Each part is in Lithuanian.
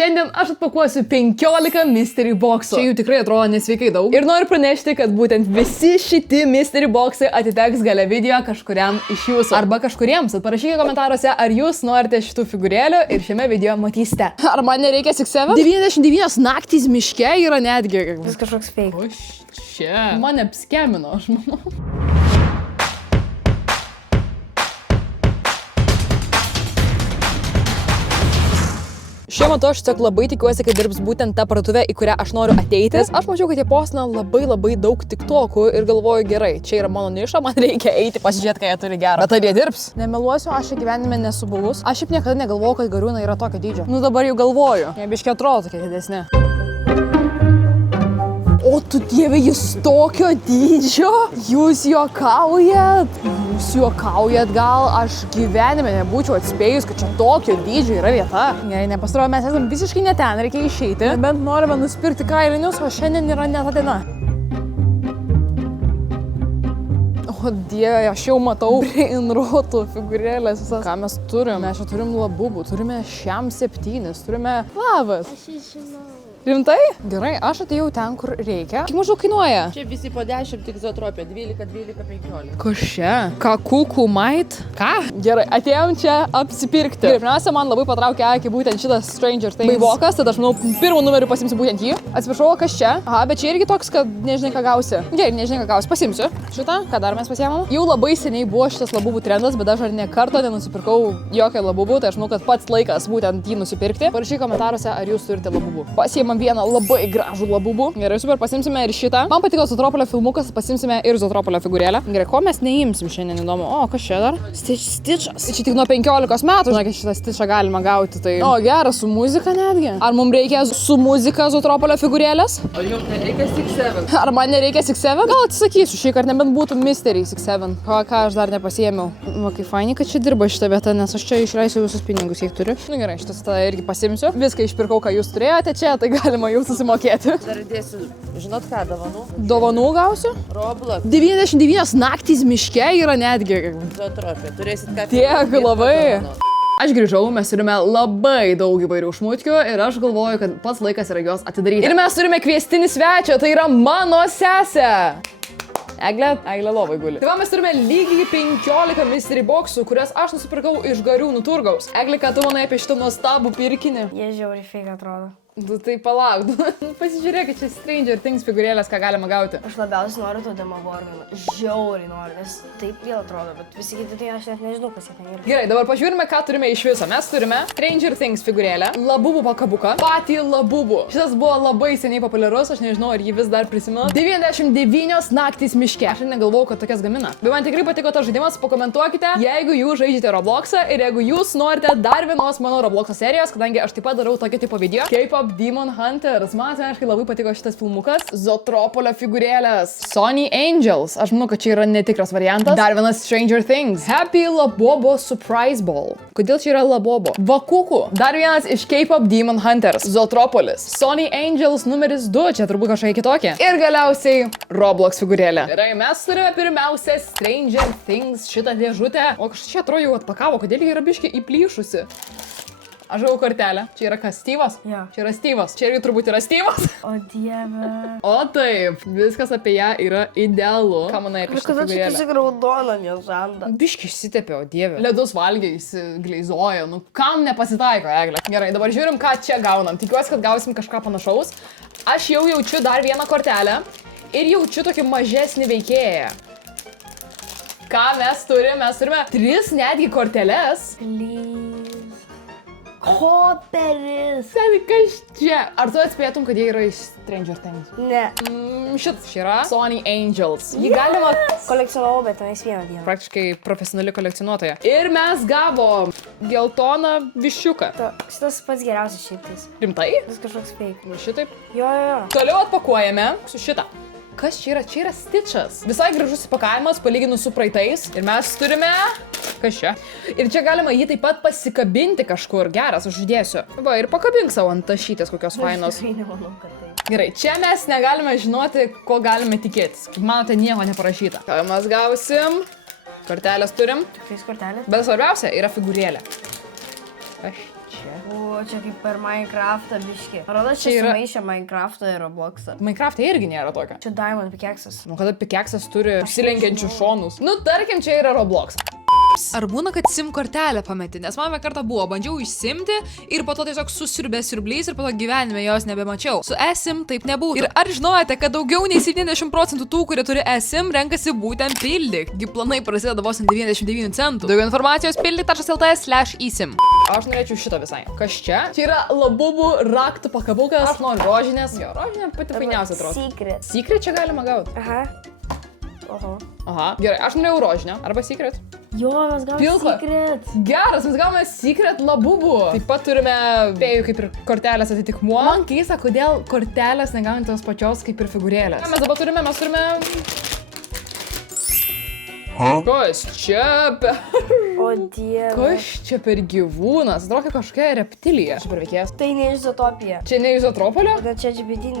šiandien aš atpakuosiu 15 mystery boxų. Čia jų tikrai atrodo nesveikai daug. Ir noriu pranešti, kad būtent visi šiti mystery boxai atiteks gale video kažkuriam iš jūsų. Arba kažkuriems. Parašykite komentaruose, ar jūs norite šitų figūrėlių ir šiame video matysite. Ar man nereikia 6-7? 99 naktys miške yra netgi. Vis kažkoks fake. O čia. Mane apskemino, aš manau. Šiuo metu aš tiesiog labai tikiuosi, kad dirbs būtent ta parduotuvė, į kurią aš noriu ateiti. Aš mačiau, kad jie postina labai daug tiktokų ir galvoju, gerai, čia yra mano niša, man reikia eiti pasižiūrėti, ką jie turi gerą. Bet ar jie dirbs? Nemeluosiu, aš čia gyvenime nesu buvus. Aš šiaip niekada negalvojau, kad gariūnai yra tokio dydžio. Nu dabar jau galvoju. Jie biškai atrodo tokie didesni. O tu dieve, jis tokio dydžio? Jūs juokaujat? Jūs juokaujat, gal aš gyvenime nebūčiau atspėjus, kad čia tokio dydžio yra vieta. Gerai, nepasirodo, mes esame visiškai ne ten, reikia išeiti. Bent norime nusipirkti kailinius, o šiandien yra ne ta diena. O dieve, aš jau matau brainrotų figūrėlės visas. Ką mes turime? Mes čia turim labubų, turime šiam 7, turime labas. Aš žinau. Rimtai? Gerai, aš atėjau ten, kur reikia. Kiek maždaug kainuoja? Čia visi po 10, tik zootropė, 12, 12, 15. Kas čia? Ką kukų mait? Ką? Gerai, atėjom čia apsipirkti. Gerai, pirmiausia, man labai patraukė akį būtent šitas Stranger Things baivokas, tad aš manau, pirmų numerių pasimsiu būtent jį. Atsiprašau, kas čia? Aha, bet čia irgi toks, kad nežinai, ką gausi. Gerai, nežinai, ką gausi. Pasimsiu. Šitą, ką dar mes pasiėmėm? Jau labai seniai buvo šitas labubų trendas, bet aš ar ne kartą nenusipirkau jokio labubų, tai aš manau, kad pats laikas būtent jį nusipirkti. Parašykite komentaruose, ar jūs turite labubų. Pasiėmėm vieną labai gražų labubų. Gerai, super, pasimsime ir šitą. Man patiko Zootropolio filmukas, pasimsime ir Zootropolio figūrėlę. Gerai, ko mes neimsim šiandien, įdomu. O, kas čia dar? Stitchas. Čia tik nuo 15 metų, žinai, kad šitą Stitchą galima gauti. Tai... O, geras, su muzika netgi. Ar mums reikia su muzika Zootropolio figūrėlės? O jums nereikia 6-7? Ar man nereikia 6-7? Gal atsisakysiu, šį kartą nebent būtų Mystery 6-7. Ką aš dar nepasiėmiau. Va, kaip fainai, kad čia dirba šitą vietą, nes aš čia išleisiu visus pinigus, kiek turiu. Nu gerai, šitas tada irgi pasimsiu. Viską išpirkau, ką jūs turėjote čia, tai galima jau susimokėti. Dar dėsiu, žinot ką, dovanų? Dovanų gausiu? Roblox. 99 naktys miške yra netgi. Zootropė, turėsit ką. Tiek labai. Aš grįžau, mes turime labai daug įvairių šmutkių ir aš galvoju, kad pats laikas yra juos atidaryti. Ir mes turime kviestinį svečią, tai yra mano sesė. Eglė lovai guli. Tai va, mes turime lygiai 15 mystery boxų, kurias aš nusipirkau iš Gariūnų turgaus. Eglė, ką tu manai apie šitą nuostabų pirkinį? Jie žiauriai fake atrodo. Tu tai palauk. Pasižiūrėk, čia Stranger Things figūrėlės, ką galima gauti. Aš labiausiai noriu to Demogorgono. Žiauriai noriu, nes taip vėl atrodo, bet visi kiti tai aš net nežinau, kas jie ten yra. Gerai, dabar pažiūrime, ką turime iš viso. Mes turime Stranger Things figūrėlę, labubų pakabuką, patį labubų. Šitas buvo labai seniai populiarus, aš nežinau, ar jį vis dar prisimenu. 99 naktys miške. Aš negalvojau, kad tokias gamina. Bet man tikrai patiko tas žaidimas, pakomentuokite, jeigu jūs žaidžiate Robloxą ir jeigu jūs norite dar vienos mano Robloxo serijos, kadangi aš taip pat darau tokio tipo video. K-pop Demon Hunters. Man asmeniškai labai patiko šitas filmukas. Zootropolio figūrėlės. Sony Angels. Aš manau, kad čia yra netikras variantas. Dar vienas Stranger Things. Happy Labobo Surprise Ball. Kodėl čia yra Labobo? Vakukų. Dar vienas iš K-pop Demon Hunters. Zootropolis. Sony Angels numeris 2. Čia turbūt kažkokia kitokia. Ir galiausiai Roblox figūrėlė. Gerai, mes turime pirmiausia Stranger Things šitą dėžutę. O kažkas čia atrodo jau atpakavo, kodėl ji yra biškiai įplyšusi. Aš gavau kortelę. Čia yra kas? Styvas? Jo. Čia yra Styvas. Čia irgi turbūt yra Styvas. O dieve. O taip, viskas apie ją yra idealu. Ką manai apie šitą Kada čia figūrėlę? tiesiog raudona, nežanda. Biški išsitepė, o dieve. Ledus valgė, įsigleizojo. Nu, kam nepasitaiko, Eglė? Gerai, dabar žiūrim, ką čia gaunam. Tikiuosi, kad gausim kažką panašaus. Aš jau jaučiu dar vieną kortelę ir jaučiu tokį mažesnį veikėją. Ką mes turime? Mes turime 3 netgi korteles. Please. Koperis. Seni, kas čia? Ar tu atspėtum, kad jie yra iš Stranger Things? Ne. Šitas yra Sony Angels. Jį galima... Kolekcionavau, bet tenais vieną dieną. Praktiškai profesionali kolekcionuotoja. Ir mes gavom geltoną viščiuką. Šitas pats geriausias šiaip tais. Rimtai? Vis kažkoks fake. Nu, šitaip. Jo. Toliau atpakuojame su šitą. Kas čia yra? Čia yra Stitchas. Visai gražus įpakavimas, palyginus su praeitais. Ir mes turime... Kas čia? Ir čia galima jį taip pat pasikabinti kažkur. Geras, aš uždėsiu. Va, ir pakabink savo ant tašytės kokios fainos. Aš tikrai nemanau, kad tai. Gerai, čia mes negalime žinoti, ko galime tikėtis. Kaip manote, nieko neparašyta. Ką mes gausim? Kortelės turim. Tiktais kortelės? Bet svarbiausia yra figūrėlė. Aš čia? O, čia kaip per Minecraftą biški. Rodo, Čia čia yra- sumaišė Minecraftą ir Robloxą. Minecraft'e irgi nėra tokio. Čia Diamond pickaxas. Nu, kada pikeksas turi apsilenkiančius šonus. Nu, tarkim, čia yra Roblox. Ar būna, kad SIM kortelę pameti? Nes man vieną kartą buvo, bandžiau išsimti ir po to tiesiog susiurbė siurbliais ir po to gyvenime jos nebemačiau. Su eSIM taip nebūtų. Ir ar žinojote, kad daugiau nei 70% tų, kurie turi eSIM, renkasi būtent pildyk? Gi planai prasideda vos ant 99 centų. Daugiau informacijos pildyk.lt/eSIM. Aš norėčiau šito visai. Kas čia? Čia yra Labubu raktų pakabukas. Aš noriu rožinės. Jo, rožinė pati fainiausia atrodo. Secret. Secret čia galima gauti. Aha. Oho. Aha, gerai, aš norėjau rožinio arba secret. Jo, mes gavome Pilko. secret. Geras, mes gavome secret Labubu. Taip pat turime fėjų kaip ir kortelės atitikmuo. Man keista, kodėl kortelės negauna tos pačios kaip ir figūrėlės. Ką mes dabar turime? Mes turime... Kas čia per... O dieve. Kas čia per gyvūnas? Atrodo kaip kažkokia reptilija. Čia per veikėjas. Tai ne izotopija. Čia ne izotropolio? Bet čia GPT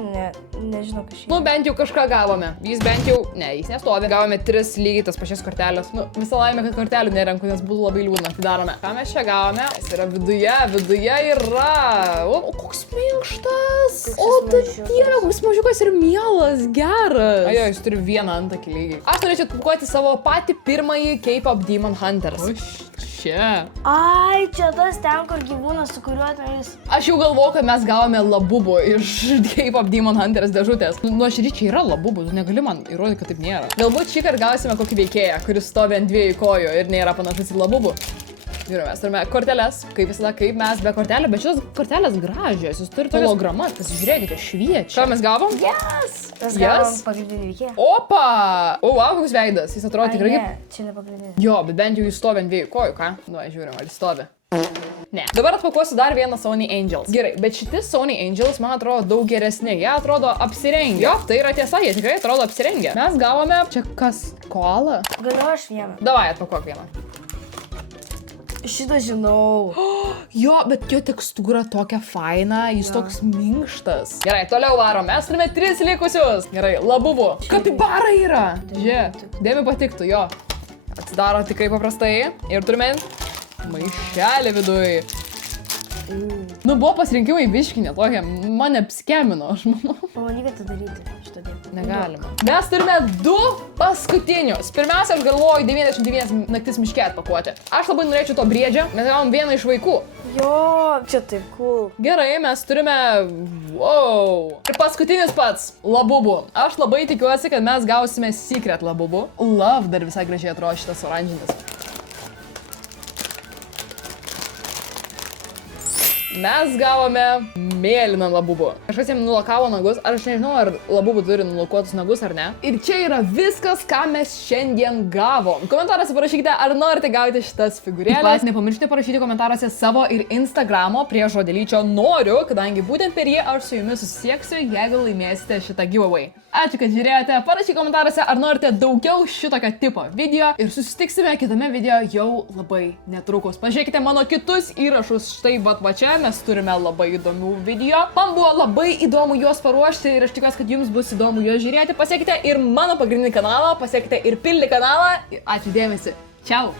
nežinau, kas čia. Nu, bent jau kažką gavome. Jis bent jau... Ne, jis nestovi. Gavome 3 lygiai tas pačias kortelės. Nu, visą laimę, kad kortelių nerenku, nes būtų labai liūdna. Tai darome. Ką mes čia gavome? Jis yra viduje. Viduje yra... O koks minkštas. O, tu dieve, koks mažiukas ir mielas. Geras. Ajo, jis turi vieną antakį lygiai. Aš norėčiau atpakuoti savo patį pirmąjį K-pop Demon Hunters. Čia. Ai, čia tas ten, kur gyvūnas, su kuriuo tenais. Aš jau galvoju, kad mes gavome Labubu iš K-pop Demon Hunters dėžutės. Nu, aš ryčiai yra Labubu, tu negali man įrodyti, kad taip nėra. Galbūt šį kartą gausime kokį veikėją, kuris stovi ant 2 kojų ir nėra panašus į Labubu. Žiūrėjau, mes turime korteles, kaip visada, kaip mes be kortelė, bet šios kortelės gražios, jūs turite hologramas, pasižiūrėkite, šviečia. Ką mes gavom? Yes! Mes Yes. gavom pagrindinį veikėją. Opa! O, wow, koks veidas, jis atrodo tikrai kaip... Ne, čia ne pagrindinė. Jo, bet bent jau jis stovi ant 2 kojų, ką? Nu, žiūrim, ar jis stovi. Ne. Dabar atpakuosiu dar vieną Sony Angels. Gerai, bet šitie Sony Angels man atrodo daug geresni. Jie atrodo apsirengę. Jo, tai yra tiesa, jie tikrai atrodo apsirengę. Mes gavome... Čia kas? Koala? Galiu aš vieną. Davai, atpakuok vieną. Šitą žinau. Jo, bet jo tekstūra tokia faina, jis toks minkštas. Gerai, toliau varom. Mes turime 3 likusius. Gerai, Labubu. Kapibara yra. Žiūrėk, dėmi patiktų, jo. Atsidaro tikrai paprastai. Ir turime maišelį viduj. Nu, buvo pasirinkimai biškinė tokia, mane apskemino, aš manau. Pamanykite daryti šitą dieną. Negalima. Mes turime 2 paskutinius. Pirmiausia, aš galvoju 99 naktis miške atpakuoti. Aš labai norėčiau to briedžio, mes gavom vieną iš vaikų. Jo, čia taip cool. Gerai, mes turime... Wow. Ir paskutinis pats. Labubu. Aš labai tikiuosi, kad mes gausime secret Labubu. Love dar visai gražiai atrodo šitas oranžinis. Mes gavome mėlyną Labubu. Kažkas jam nulakavo nagus, ar aš nežinau, ar Labubu turi nulakuotus nagus ar ne. Ir čia yra viskas, ką mes šiandien gavom. Komentaruose parašykite, ar norite gauti šitas figūrėlės. Taip pat nepamirškite parašyti komentaruose savo ir Instagramo prie žodelyčio noriu, kadangi būtent per jį aš su jumis susisieksiu, jeigu laimėsite šitą giveaway. Ačiū, kad žiūrėjote. Parašykite komentaruose, ar norite daugiau šitokio tipo video ir susitiksime kitame video jau labai netrukus. Pažiūrėkite mano kitus įrašus. Štai va čia mes turime labai įdomių video. Man buvo labai įdomu juos paruošti ir aš tikiuosi, kad jums bus įdomu juos žiūrėti. Pasiekite ir mano pagrindinį kanalą, pasiekite ir Pildy kanalą. Ačiū dėmesį. Čiau.